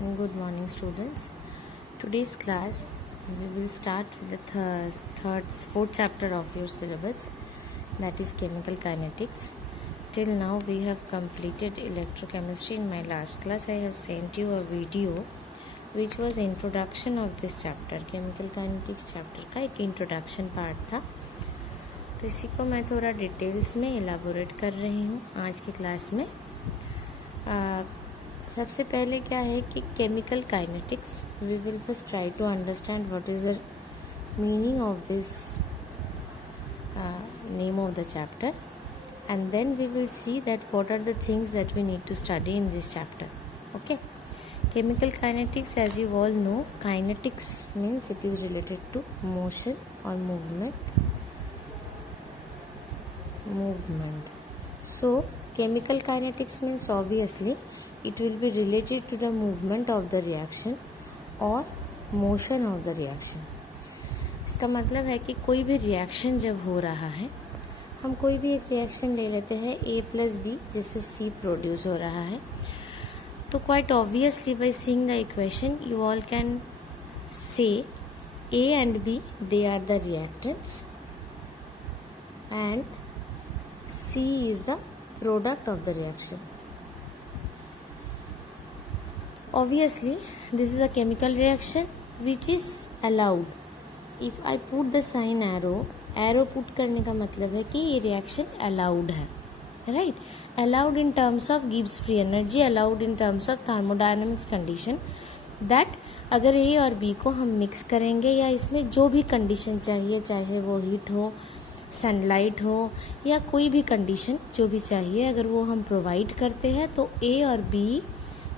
Good morning, students. Today's class we will start with the fourth chapter of your syllabus, that is chemical kinetics. Till now we have completed electrochemistry. In my last class I have sent you a video which was introduction of this chapter. Chemical kinetics chapter का एक introduction part था, तो इसी को मैं थोड़ा details में elaborate कर रही हूँ आज की क्लास में। सबसे पहले क्या है कि chemical kinetics we will first try to understand what is the meaning of this name of the chapter, and then we will see that what are the things that we need to study in this chapter. Okay, chemical kinetics, as you all know, kinetics means it is related to motion or movement. So chemical kinetics means obviously it will be related to the movement of the reaction or motion of the reaction. इसका मतलब है कि कोई भी reaction जब हो रहा है, हम कोई भी एक रिएक्शन ले लेते हैं A+B जिससे C प्रोड्यूस हो रहा है, तो quite obviously by seeing the equation you all can say A and B they are the reactants and C is the product of the reaction. Obviously this is a chemical reaction which is allowed. If I put the sign arrow put करने का मतलब है कि ये reaction allowed है, right. Allowed in terms of gives free energy, allowed in terms of thermodynamics condition, that अगर ए और B को हम मिक्स करेंगे या इसमें जो भी कंडीशन चाहिए, चाहे वो हीट हो, सनलाइट हो या कोई भी कंडीशन जो भी चाहिए, अगर वो हम प्रोवाइड करते हैं तो ए और बी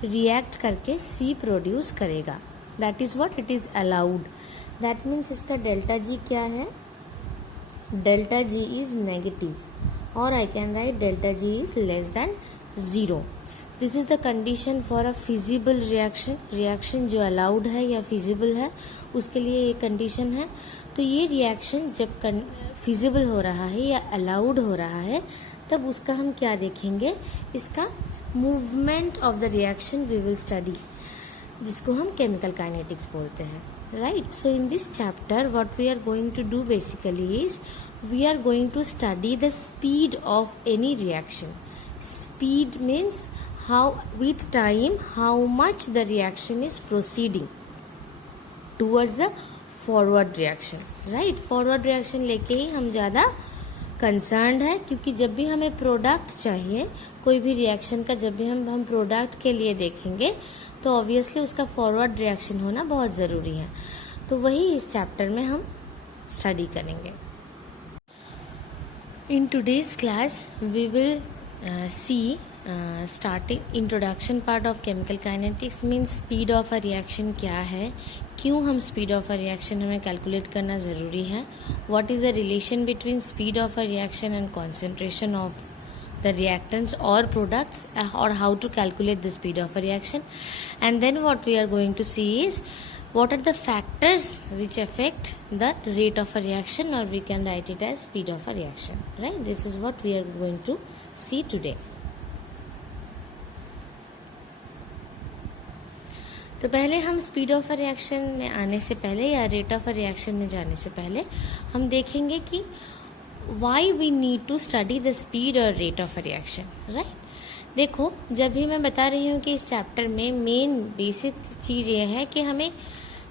रिएक्ट करके सी प्रोड्यूस करेगा. That is what it is allowed. That means इसका डेल्टा जी क्या है? डेल्टा जी इज नेगेटिव और आई can right delta G is less than 0. This is the condition for a feasible reaction. Reaction जो allowed है या feasible है उसके लिए ये कंडीशन है. तो ये रिएक्शन जब फिजिबल हो रहा है या अलाउड हो रहा है तब उसका हम क्या देखेंगे? इसका movement of the reaction we will study, जिसको हम केमिकल काइनेटिक्स बोलते हैं, right? So in this chapter what we are going to do basically is we are going to study the speed of any reaction. Speed means how with time how much the reaction is proceeding towards the forward reaction, right? Forward reaction लेके ही हम ज़्यादा concerned है, क्योंकि जब भी हमें product चाहिए कोई भी रिएक्शन का, जब भी हम प्रोडक्ट के लिए देखेंगे तो ऑब्वियसली उसका फॉरवर्ड रिएक्शन होना बहुत ज़रूरी है. तो वही इस चैप्टर में हम स्टडी करेंगे. In today's class we will see starting introduction part of chemical kinetics. Means speed of a reaction क्या है, क्यों हम स्पीड ऑफ अ रिएक्शन हमें कैलकुलेट करना ज़रूरी है, what is the relation between speed of a reaction and concentration of the reactants or products, or how to calculate the speed of a reaction. And then what we are going to see is what are the factors which affect the rate of a reaction, or we can write it as speed of a reaction, right? This is what we are going to see today. तो पहले हम speed of a reaction में आने से पहले या rate of a reaction में जाने से पहले हम देखेंगे कि why we need to study the speed or rate of a reaction, right? देखो, जब भी मैं बता रही हूँ कि इस चैप्टर में मेन बेसिक चीज़ ये है कि हमें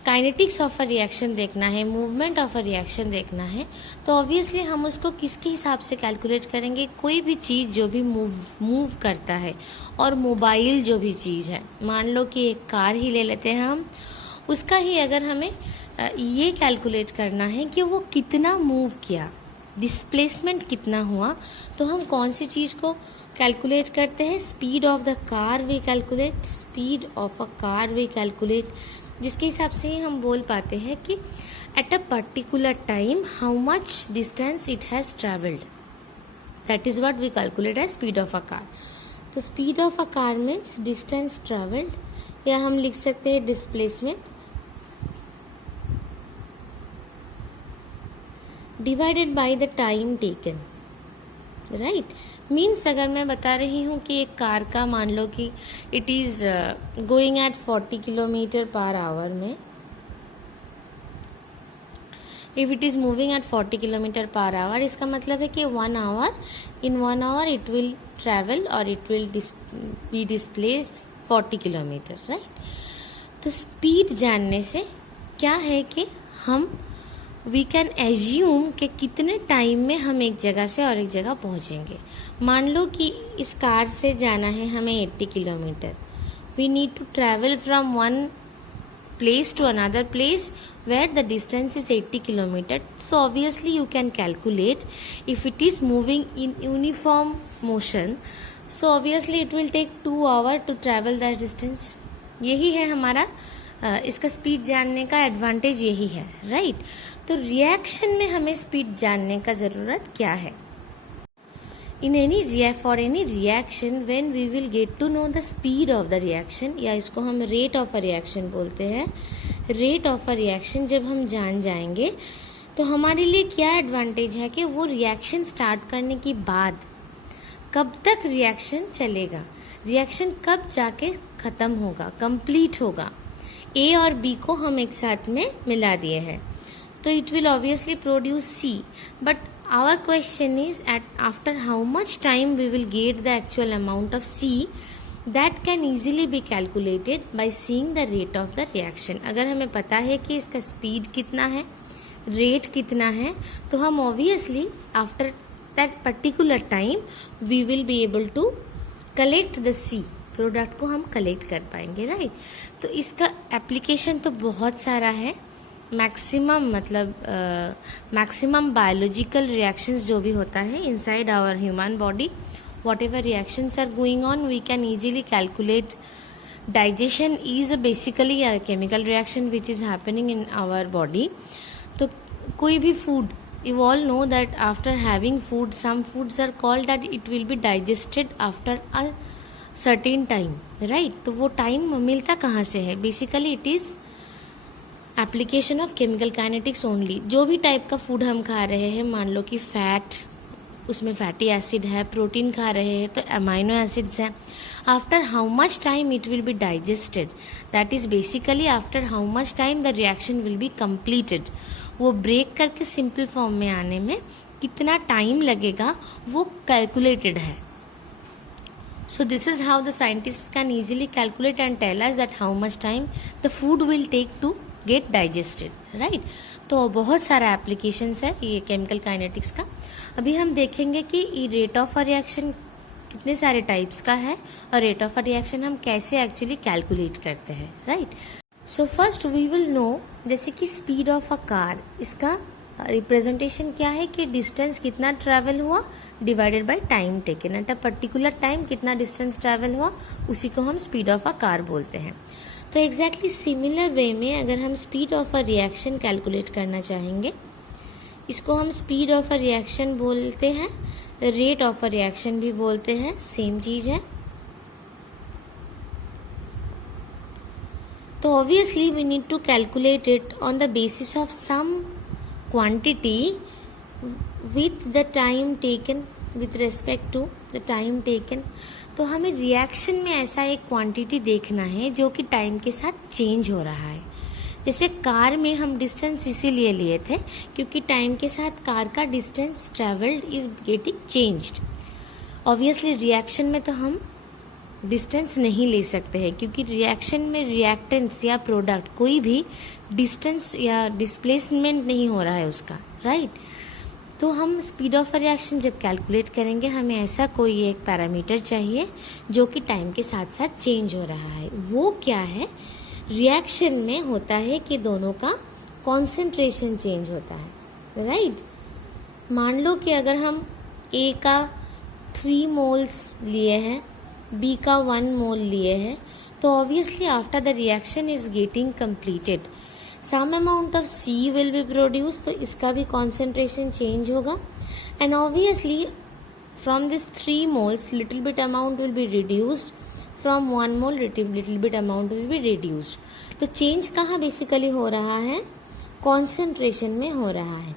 काइनेटिक्स ऑफ अ रिएक्शन देखना है, मूवमेंट ऑफ अ रिएक्शन देखना है, तो ऑब्वियसली हम उसको किसके हिसाब से कैलकुलेट करेंगे? कोई भी चीज़ जो भी मूव करता है और मोबाइल जो भी चीज़ है, मान लो कि एक कार ही ले लेते हैं हम, उसका ही अगर हमें ये कैलकुलेट करना है कि वो कितना मूव किया, डिस्प्लेसमेंट कितना हुआ, तो हम कौन सी चीज़ को कैलकुलेट करते हैं? Speed of the car we calculate, speed of a car we calculate, जिसके हिसाब से ही हम बोल पाते हैं कि at a particular time how much distance it has travelled. That is what we calculate as speed of a car. तो speed of a car means distance travelled, या हम लिख सकते हैं displacement divided by the time taken, right? Means अगर मैं बता रही हूँ कि एक कार का मान लो कि it is going at 40 kilometre per hour में, if it is moving at 40 kilometre per hour, इसका मतलब है कि 1 hour, in 1 hour it will travel or it will be displaced 40 kilometre, right. तो स्पीड जानने से क्या है कि हम वी कैन एज्यूम कि कितने टाइम में हम एक जगह से और एक जगह पहुंचेंगे। मान लो कि इस कार से जाना है हमें 80 kilometre, we need to travel from one place to another place where the distance is 80 kilometer. So obviously you can calculate if it is moving in uniform motion, so obviously it will take 2 hours to travel that distance. यही है हमारा इसका speed जानने का advantage, यही है, right. तो reaction में हमें स्पीड जानने का ज़रूरत क्या है। For any reaction when we will get to know the speed of the reaction, या इसको हम rate of a reaction बोलते हैं। rate of a reaction जब हम जान जाएंगे तो हमारे लिए क्या एडवांटेज है कि वो रिएक्शन स्टार्ट करने के बाद कब तक रिएक्शन चलेगा, रिएक्शन कब जाके ख़त्म होगा, कंप्लीट होगा। ए और बी को हम एक साथ में मिला दिए हैं तो it will obviously produce C, but our question is after how much time we will get the actual amount of C, that can easily be calculated by seeing the rate of the reaction. अगर हमें पता है कि इसका speed कितना है, rate कितना है, तो हम obviously after that particular time we will be able to collect the C, product को हम कलेक्ट कर पाएंगे, राइट। तो इसका एप्लीकेशन तो बहुत सारा है। मैक्सिमम बायोलॉजिकल रिएक्शंस जो भी होता है inside our human body, whatever reactions are going on, we can easily calculate. Digestion is basically a chemical reaction which is happening in our body. तो कोई भी food, you all know that after having food, some foods are called that it will be digested after a certain time, right. तो वो time मिलता कहाँ से है, basically it is application of chemical kinetics only. जो भी type का food हम खा रहे हैं, मान लो कि फैट, उसमें फैटी एसिड है, प्रोटीन खा रहे हैं तो अमाइनो एसिड्स हैं, after how much time it will be digested, that is basically after how much time the reaction will be completed. वो ब्रेक करके सिंपल फॉर्म में आने में कितना टाइम लगेगा वो कैलकुलेटेड है। So this is how the scientists can easily calculate and tell us that how much time the food will take to get digested, right? तो बहुत सारा एप्लीकेशंस है ये केमिकल काइनेटिक्स का। अभी हम देखेंगे कि ये रेट ऑफ अ रिएक्शन कितने सारे टाइप्स का है और रेट ऑफ अ रिएक्शन हम कैसे एक्चुअली कैलकुलेट करते हैं, right. So first we will know, जैसे कि स्पीड ऑफ अ कार, इसका रिप्रेजेंटेशन क्या है कि डिस्टेंस कितना ट्रैवल हुआ divided by time taken, at a particular time कितना डिस्टेंस ट्रैवल हुआ, उसी को हम स्पीड ऑफ अ कार बोलते हैं। तो एग्जैक्टली सिमिलर वे में अगर हम speed of a reaction calculate करना चाहेंगे, इसको हम स्पीड ऑफ अ रिएक्शन बोलते हैं, रेट ऑफ अ रिएक्शन भी बोलते हैं, सेम चीज़ है। तो obviously we need to calculate it on the basis of some quantity with the time taken, with respect to the time taken। तो हमें रिएक्शन में ऐसा एक क्वांटिटी देखना है जो कि टाइम के साथ चेंज हो रहा है। जैसे कार में हम डिस्टेंस इसीलिए लिए थे क्योंकि टाइम के साथ कार का distance travelled is getting changed. Obviously reaction में तो हम डिस्टेंस नहीं ले सकते हैं क्योंकि रिएक्शन में रिएक्टेंट्स या प्रोडक्ट कोई भी डिस्टेंस या डिस्प्लेसमेंट नहीं हो रहा है उसका, राइट। तो हम स्पीड ऑफ अ रिएक्शन जब कैलकुलेट करेंगे हमें ऐसा कोई एक पैरामीटर चाहिए जो कि टाइम के साथ साथ चेंज हो रहा है। वो क्या है, रिएक्शन में होता है कि दोनों का कॉन्सेंट्रेशन चेंज होता है, राइट। मान लो कि अगर हम ए का 3 मोल्स लिए हैं, बी का 1 मोल लिए हैं, तो obviously after the reaction is getting completed some amount of C will be produced, तो इसका भी concentration change होगा and obviously from this 3 moles little bit amount will be reduced, from 1 mole little bit amount will be reduced। तो change कहाँ basically हो रहा है, concentration में हो रहा है।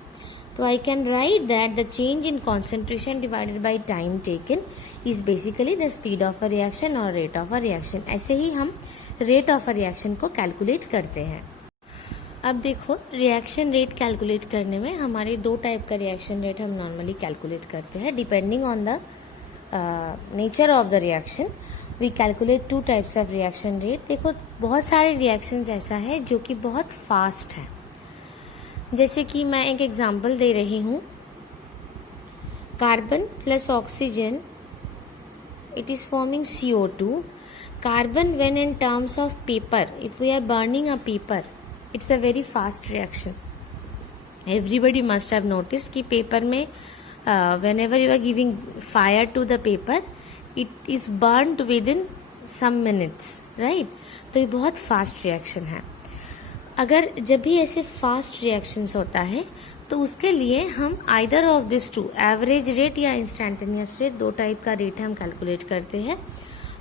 तो आई can right that the change in concentration divided by time taken is basically the speed of a reaction और रेट ऑफ अ रिएक्शन। ऐसे ही हम रेट ऑफ अ रिएक्शन को कैलकुलेट करते हैं। अब देखो, रिएक्शन रेट कैलकुलेट करने में हमारे दो टाइप का रिएक्शन रेट हम नॉर्मली कैलकुलेट करते हैं depending on the nature of the reaction. We calculate two types of reaction rate. देखो, बहुत सारे रिएक्शंस ऐसा है जो कि बहुत फास्ट है। जैसे कि मैं एक एग्जांपल दे रही हूँ, carbon plus oxygen, it is forming CO2. Carbon, when in terms of paper, if we are burning a paper, it's a very fast reaction. Everybody must have noticed कि paper में whenever you are giving fire to the paper, it is burnt within some minutes, right? तो ये बहुत fast reaction है। अगर जब भी ऐसे फास्ट रिएक्शंस होता है तो उसके लिए हम either of this two, average rate या इंस्टेंटेनियस रेट, दो टाइप का रेट हम कैलकुलेट करते हैं।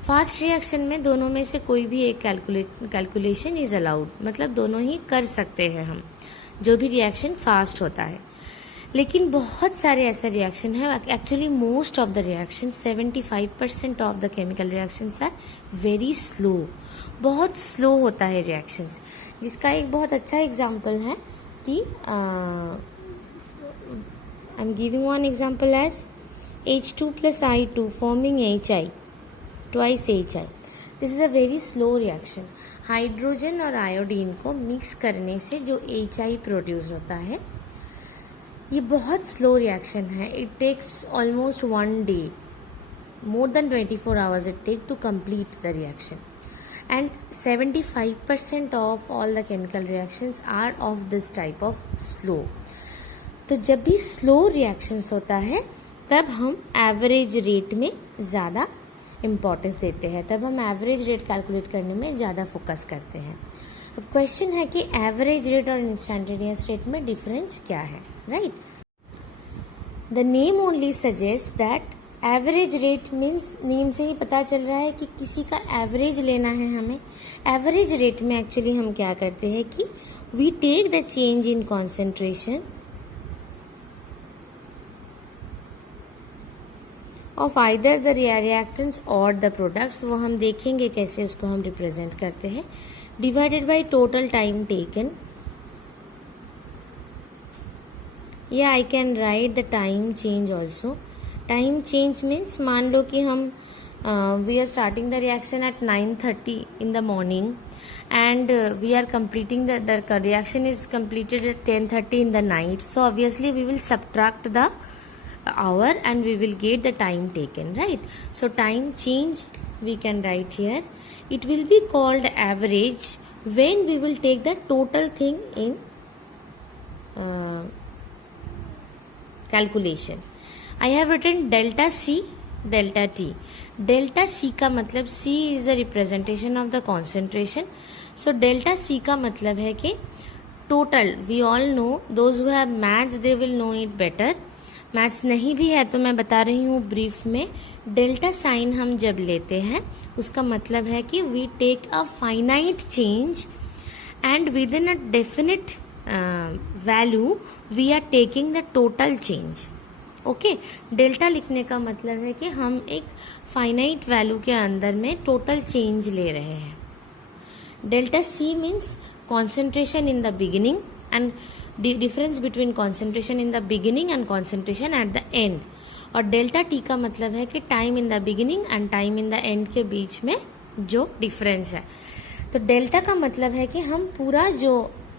फास्ट रिएक्शन में दोनों में से कोई भी एक कैलकुलेशन इज अलाउड, मतलब दोनों ही कर सकते हैं हम, जो भी रिएक्शन फास्ट होता है। लेकिन बहुत सारे ऐसे रिएक्शन है, actually most of the reaction 75% of the chemical reactions are very slow, बहुत स्लो होता है रिएक्शंस। जिसका एक बहुत अच्छा एग्जांपल है कि I am giving one example as H2 plus I2 forming HI, twice HI. This is a very slow reaction. Hydrogen और आयोडीन को मिक्स करने से जो HI प्रोड्यूस होता है, ये बहुत स्लो रिएक्शन है। It takes almost 1 day, more than 24 hours it take to complete the reaction. And 75% of all the chemical reactions are of this type of slow. तो जब भी स्लो रिएक्शंस होता है तब हम एवरेज रेट में ज़्यादा इम्पोर्टेंस देते हैं, तब हम एवरेज रेट कैलकुलेट करने में ज़्यादा फोकस करते हैं। अब क्वेश्चन है कि एवरेज रेट और इंस्टेंटेनियस रेट में डिफरेंस क्या है, right? The name only suggest that average rate means, name से ही पता चल रहा है कि किसी का एवरेज लेना है हमें। एवरेज रेट में एक्चुअली हम क्या करते हैं कि we take the change in concentration of either the reactants or the products, वो हम देखेंगे कैसे उसको हम रिप्रेजेंट करते हैं, divided by total time taken, या I can write the time change also. Time change means, मान लो कि हम we are starting the reaction at 9:30 in the morning and we are completing the reaction is completed at 10:30 in the night, so obviously we will subtract the hour and we will get the time taken, right? So time change we can write here, it will be called average when we will take the total thing in calculation. I have written delta C, delta T. Delta C का मतलब, C is the representation of the concentration. So delta C का मतलब है कि total, we all know, those who have maths they will know it better. Maths नहीं भी है तो मैं बता रही हूँ ब्रीफ में। डेल्टा साइन हम जब लेते हैं उसका मतलब है कि we take a finite change and within a definite value we are taking the total change. Okay, delta लिखने का मतलब है कि हम एक फाइनाइट वैल्यू के अंदर में टोटल चेंज ले रहे हैं। Delta C means concentration in the beginning and difference between concentration in the beginning and concentration at the end. और डेल्टा टी का मतलब है कि time in the beginning and time in the end के बीच में जो डिफरेंस है। तो डेल्टा का मतलब है कि हम पूरा जो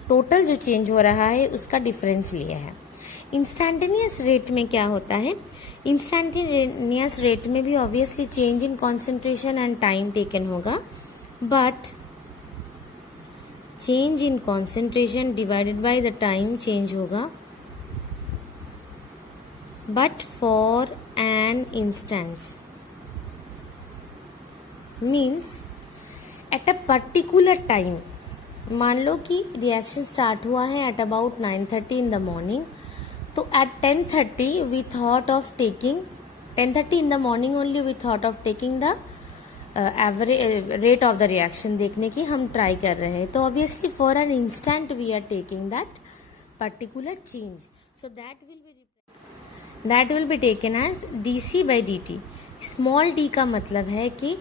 टोटल जो चेंज हो रहा है उसका डिफरेंस लिए हैं। इंस्टेंटेनियस रेट में क्या होता है, इंस्टेंटेनियस रेट में भी obviously change in concentration and time taken होगा, but change in concentration divided by the time change होगा, but for an instance means at a particular time. मान लो कि रिएक्शन स्टार्ट हुआ है at about 9:30 in the morning, तो at 10:30 we thought of taking 10:30 in the morning only we thought of taking the average rate of the reaction देखने की हम try कर रहे हैं. तो obviously for an instant we are taking that particular change. So that will be taken as dc by dt. Small d का मतलब है कि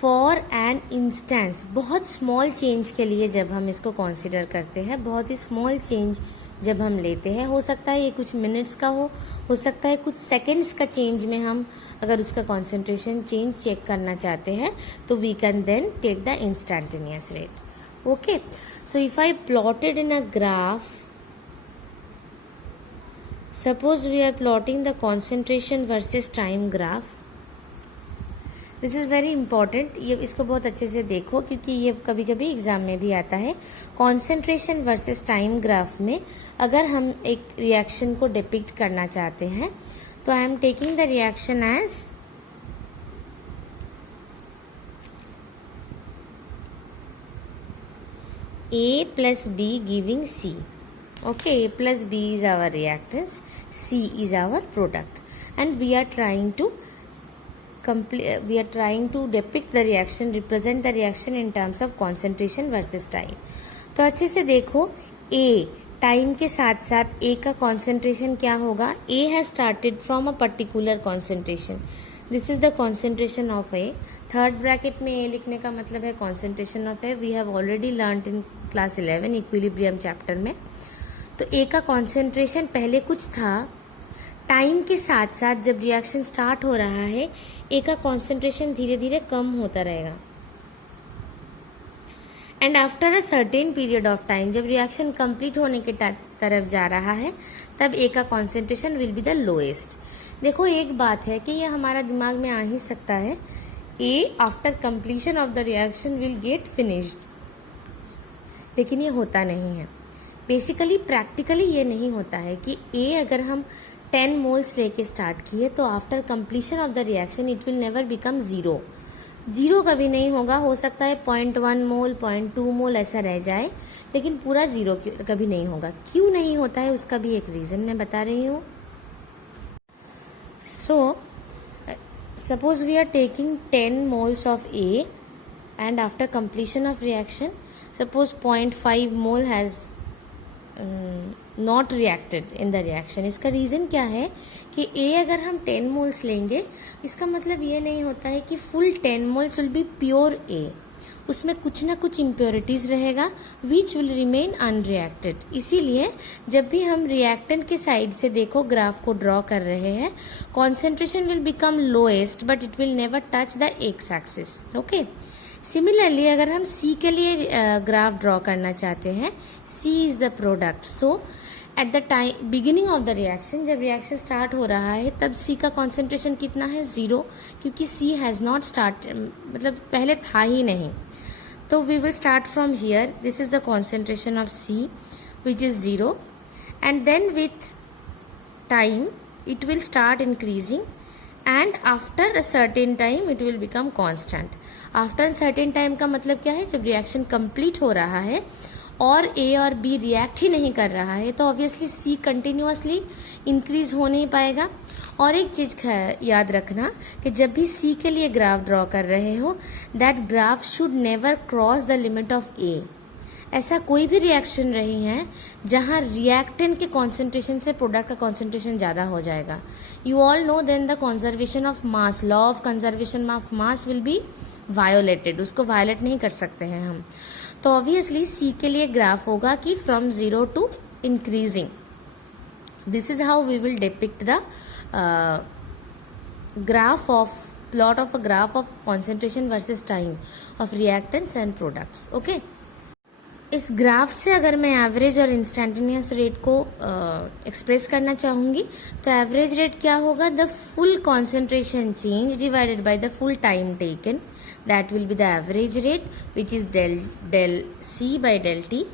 फॉर एन इंस्टेंस, बहुत स्मॉल चेंज के लिए जब हम इसको कंसिडर करते हैं, बहुत ही स्मॉल चेंज जब हम लेते हैं, हो सकता है ये कुछ मिनट्स का हो सकता है कुछ सेकेंड्स का चेंज में हम अगर उसका कॉन्सेंट्रेशन चेंज चेक करना चाहते हैं तो we can then take the instantaneous rate. Okay, so if I plotted in a graph, suppose we are plotting the concentration versus time graph. This is very important, ये इसको बहुत अच्छे से देखो क्योंकि ये कभी कभी एग्जाम में भी आता है. कॉन्सेंट्रेशन वर्सेस टाइम ग्राफ में अगर हम एक रिएक्शन को डिपिक्ट करना चाहते हैं तो I am taking the reaction as A plus B giving C. Okay, A plus B is our reactants, C is our product, and we are trying to depict the reaction, represent the reaction in terms of concentration versus time. तो अच्छे से देखो, A time के साथ साथ A का concentration क्या होगा. A has started from a particular concentration. This is the concentration of A. Third bracket में A लिखने का मतलब है concentration of A. We have already learnt in class 11 equilibrium chapter में. तो A का concentration पहले कुछ था, टाइम के साथ साथ जब रिएक्शन स्टार्ट हो रहा है A का concentration धीरे धीरे कम होता रहेगा. And after a certain period of time, जब रिएक्शन कंप्लीट होने के तरफ जा रहा है तब A का concentration will be the lowest. देखो एक बात है कि ये हमारा दिमाग में आ ही सकता है, A after completion of the reaction will get finished, लेकिन ये होता नहीं है. बेसिकली प्रैक्टिकली ये नहीं होता है कि A अगर हम 10 मोल्स लेके स्टार्ट किए तो after completion of the reaction it will never become zero. Zero कभी नहीं होगा, हो सकता है 0.1 मोल 0.2 मोल ऐसा रह जाए, लेकिन पूरा ज़ीरो कभी नहीं होगा. क्यों नहीं होता है उसका भी एक रीज़न मैं बता रही हूँ. So, suppose we are taking 10 moles of A and after completion of reaction, suppose 0.5 mole has not reacted in the reaction. इसका रीज़न क्या है कि A अगर हम 10 moles लेंगे, इसका मतलब ये नहीं होता है कि full 10 moles will be pure A. उसमें कुछ ना कुछ इम्प्योरिटीज़ रहेगा विच विल रिमेन अनरिएक्टेड. इसीलिए जब भी हम रिएक्टेंट के साइड से देखो ग्राफ को ड्रॉ कर रहे हैं, concentration will become lowest but it will never touch the x axis. Okay, similarly अगर हम C के लिए ग्राफ ड्रॉ करना चाहते हैं, C is the product. So at the time beginning of the reaction, जब रिएक्शन स्टार्ट हो रहा है तब C का कॉन्सेंट्रेशन कितना है, ज़ीरो, क्योंकि C हैज़ नॉट स्टार्ट, मतलब पहले था ही नहीं. तो we will start from here. This is the concentration of C which is zero, and then with time it will start increasing and after a certain time it will become constant. After a certain time का मतलब क्या है, जब reaction complete हो रहा है और A और B रिएक्ट ही नहीं कर रहा है तो ऑब्वियसली C कंटिन्यूसली इंक्रीज हो नहीं पाएगा. और एक चीज़ याद रखना कि जब भी C के लिए ग्राफ ड्रॉ कर रहे हो, that graph should never cross the limit of A. ऐसा कोई भी रिएक्शन रही है जहाँ रिएक्टेंट के कॉन्सेंट्रेशन से प्रोडक्ट का कॉन्सेंट्रेशन ज़्यादा हो जाएगा. You all know then the conservation of mass, law of conservation of mass will be violated. उसको वायोलेट नहीं कर सकते हैं हम. तो ऑब्वियसली C के लिए ग्राफ होगा कि from zero to increasing. This is how we will depict the graph of plot of a graph of concentration versus time of reactants and products. Okay, इस ग्राफ से अगर मैं एवरेज और instantaneous rate को express करना चाहूँगी तो average rate क्या होगा, the full concentration change divided by the full time taken, that will be the average rate which is del C by del T.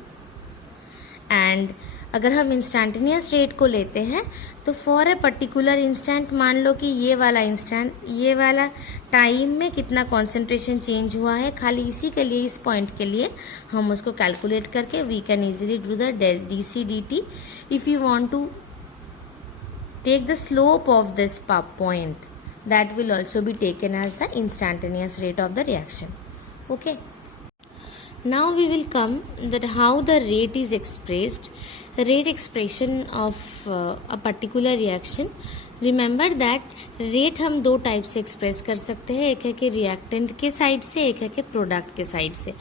And अगर हम इंस्टेंटेनियस रेट को लेते हैं तो फॉर अ पर्टिकुलर इंस्टेंट, मान लो कि ये वाला इंस्टेंट, ये वाला टाइम में कितना कॉन्सेंट्रेशन चेंज हुआ है, खाली इसी के लिए, इस पॉइंट के लिए हम उसको कैलकुलेट करके we can easily do the dc dt. If you want to take the slope of this point, that will also be taken as the instantaneous rate of the reaction. Okay, Now we will come that how the rate is expressed. Rate expression of a particular reaction. Remember that rate हम दो type से express कर सकते हैं, एक है कि reactant के साइड से, एक है कि प्रोडक्ट के साइड से.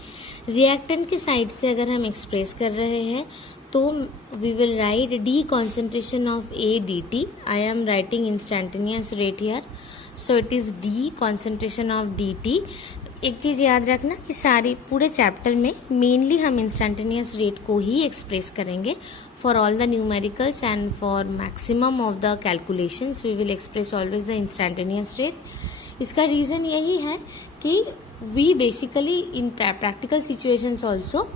रिएक्टेंट के साइड से अगर हम एक्सप्रेस कर रहे हैं तो we will write D concentration of A D T. I am writing instantaneous rate here, so it is D concentration of D T. एक चीज़ याद रखना कि सारी पूरे चैप्टर में मेनली हम इंस्टेंटेनियस रेट को ही एक्सप्रेस करेंगे. For all the numericals and for maximum of the calculations we will express always the instantaneous rate. इसका रीज़न यही है कि we basically in practical situations also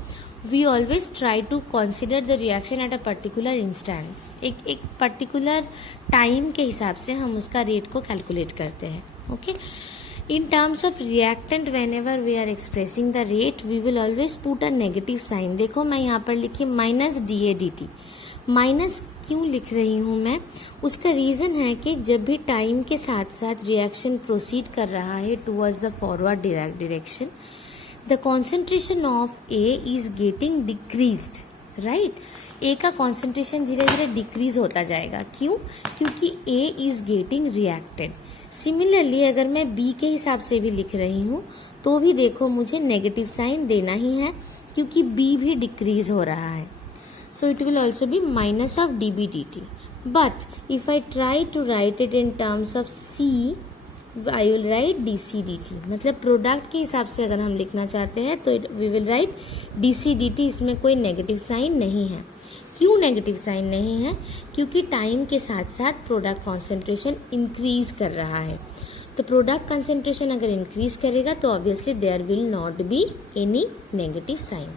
we always try to consider the reaction at a particular instance. एक particular time के हिसाब से हम उसका रेट को कैलकुलेट करते हैं. Okay. In terms of reactant, whenever we are expressing the rate, we will always put a negative sign. देखो मैं यहाँ पर लिखी minus D A D T. Minus क्यों लिख रही हूँ मैं? उसका रीज़न है कि जब भी टाइम के साथ साथ रिएक्शन प्रोसीड कर रहा है towards the forward direction, the concentration of A is getting decreased. Right. A का कॉन्सेंट्रेशन धीरे धीरे डिक्रीज होता जाएगा. क्यों? क्योंकि A is getting reacted. Similarly अगर मैं बी के हिसाब से भी लिख रही हूँ तो भी देखो मुझे नेगेटिव साइन देना ही है क्योंकि बी भी डिक्रीज हो रहा है. So it will also be minus of D B D T. But if I try to write it in terms of C, I will write D C D T. मतलब product के हिसाब से अगर हम लिखना चाहते हैं तो we will write D C D T. इसमें कोई नेगेटिव साइन नहीं है. क्यों नेगेटिव साइन नहीं है? क्योंकि टाइम के साथ साथ प्रोडक्ट कॉन्सेंट्रेशन इंक्रीज कर रहा है. तो प्रोडक्ट कॉन्सेंट्रेशन अगर इंक्रीज करेगा तो obviously there will not be any negative sign.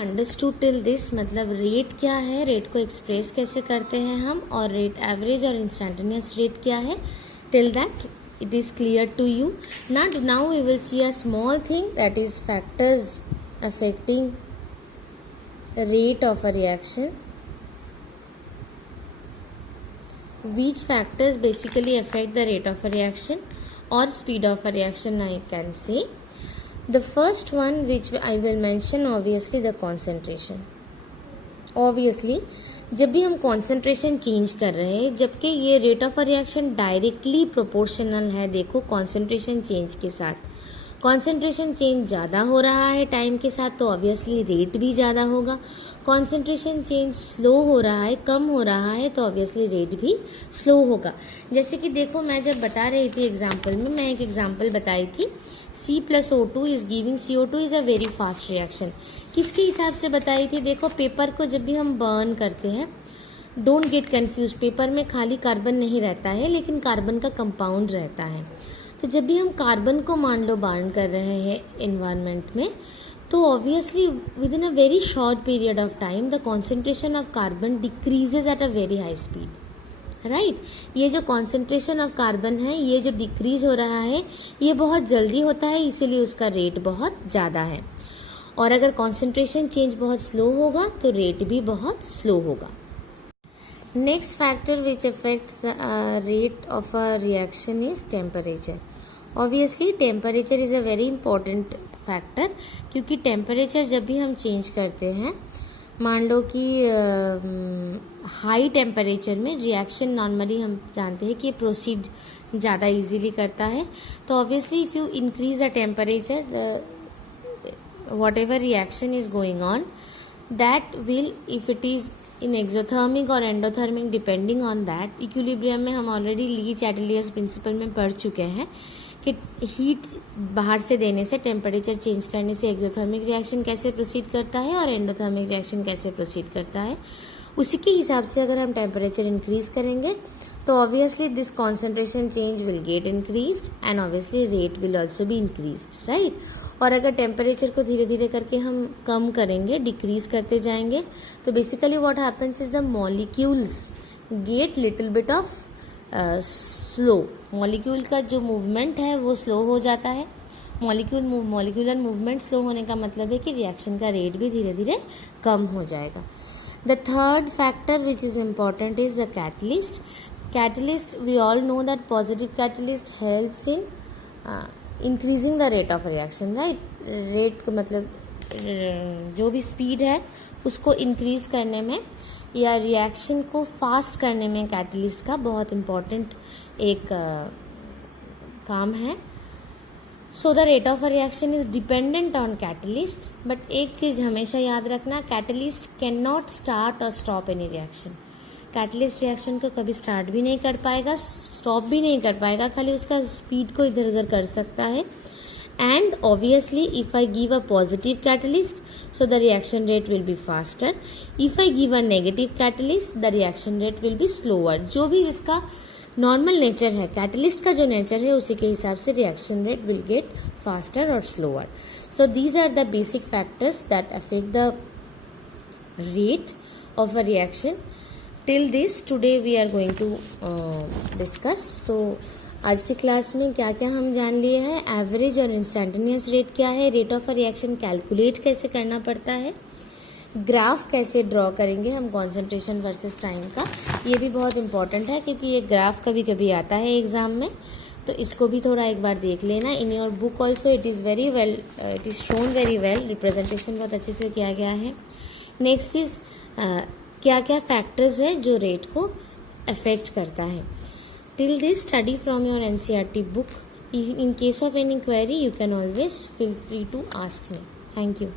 Understood till this. मतलब रेट क्या है, रेट को एक्सप्रेस कैसे करते हैं हम, और रेट एवरेज और इंस्टेंटेनियस रेट क्या है, till that it is clear to you. Now we will see a small thing, that is factors affecting rate of a reaction. Which factors basically affect the rate of a reaction or speed of a reaction, I can say. The first one which I will mention, obviously the concentration. Obviously जब भी हम concentration change कर रहे हैं, जबकि ये rate of a reaction directly proportional है. देखो कॉन्सेंट्रेशन चेंज के साथ कॉन्सेंट्रेशन चेंज ज़्यादा हो रहा है टाइम के साथ तो ऑब्वियसली रेट भी ज़्यादा होगा. कॉन्सेंट्रेशन चेंज स्लो हो रहा है, कम हो रहा है, तो ऑब्वियसली रेट भी स्लो होगा. जैसे कि देखो मैं जब बता रही थी एग्जाम्पल में, मैं एक एग्जाम्पल बताई थी, C+O2 is giving CO2 is a very fast reaction. किसके हिसाब से बताई थी? देखो पेपर को जब भी हम बर्न करते हैं, डोंट गेट कंफ्यूज, पेपर में खाली कार्बन नहीं रहता है लेकिन कार्बन का कंपाउंड रहता है. तो जब भी हम कार्बन को मान लो बर्न कर रहे हैं एनवायरनमेंट में, तो obviously with in a very short period of time the concentration of carbon decreases at a very high speed. Right. ये जो कॉन्सेंट्रेशन ऑफ कार्बन है, ये जो डिक्रीज हो रहा है, ये बहुत जल्दी होता है, इसीलिए उसका रेट बहुत ज़्यादा है. और अगर कॉन्सेंट्रेशन चेंज बहुत स्लो होगा तो रेट भी बहुत स्लो होगा. Next factor which affects the rate of a reaction is temperature. Obviously temperature is a very important factor, क्योंकि टेम्परेचर जब भी हम चेंज करते हैं, मान लो कि हाई टेम्परेचर में रिएक्शन नॉर्मली हम जानते हैं कि प्रोसीड ज़्यादा इजीली करता है. तो obviously if you increase the temperature, whatever reaction is going on, that will, if it is in exothermic or endothermic, depending on that, equilibrium में हम already ली-चैटलियस प्रिंसिपल में पढ़ चुके हैं कि हीट बाहर से देने से, टेम्परेचर चेंज करने से एक्सोथर्मिक रिएक्शन कैसे प्रोसीड करता है और एंडोथर्मिक रिएक्शन कैसे प्रोसीड करता है. उसी के हिसाब से अगर हम टेम्परेचर इंक्रीज करेंगे तो obviously this concentration change will get increased and obviously rate will also be increased. Right. और अगर टेम्परेचर को धीरे धीरे करके हम कम करेंगे, डिक्रीज करते जाएंगे, तो basically what happens is the molecules get little bit of slow. Molecule का जो मूवमेंट है वो स्लो हो जाता है. मॉलिक्यूलर मूवमेंट स्लो होने का मतलब है कि रिएक्शन का रेट भी धीरे धीरे कम हो जाएगा. The third factor which is important is the catalyst. Catalyst, we all know that positive catalyst helps in increasing the rate of reaction. Right. Rate को मतलब जो भी स्पीड है उसको इंक्रीज करने में या रिएक्शन को फास्ट करने में कैटलिस्ट का बहुत इम्पोर्टेंट एक काम है. So the rate of a reaction is dependent on catalyst. But एक चीज़ हमेशा याद रखना, कैटलिस्ट कैन नॉट स्टार्ट और stop any reaction. Catalyst reaction को कभी स्टार्ट भी नहीं कर पाएगा, स्टॉप भी नहीं कर पाएगा, खाली उसका स्पीड को इधर उधर कर सकता है. And obviously if I give a positive catalyst, so the reaction rate will be faster. If I give a negative catalyst, the reaction rate will be slower. जो भी जिसका नॉर्मल नेचर है, कैटलिस्ट का जो नेचर है उसी के हिसाब से reaction rate will get faster or slower. So these are the basic factors that affect the rate of a reaction. Till this today we are going to discuss. तो आज की क्लास में क्या क्या हम जान लिए हैं. एवरेज और इंस्टेंटेनियस रेट क्या है, rate of a reaction calculate कैसे करना पड़ता है, ग्राफ कैसे ड्रॉ करेंगे हम कॉन्सेंट्रेशन वर्सेस टाइम का. ये भी बहुत इंपॉर्टेंट है क्योंकि ये ग्राफ कभी कभी आता है एग्जाम में, तो इसको भी थोड़ा एक बार देख लेना. In your book also it is very well, it is shown very well, representation बहुत अच्छे से किया गया है. नेक्स्ट इज क्या क्या फैक्टर्स है जो रेट को अफेक्ट करता है. Till this, study from your NCERT book. In case of any query, you can always feel free to ask me. Thank you.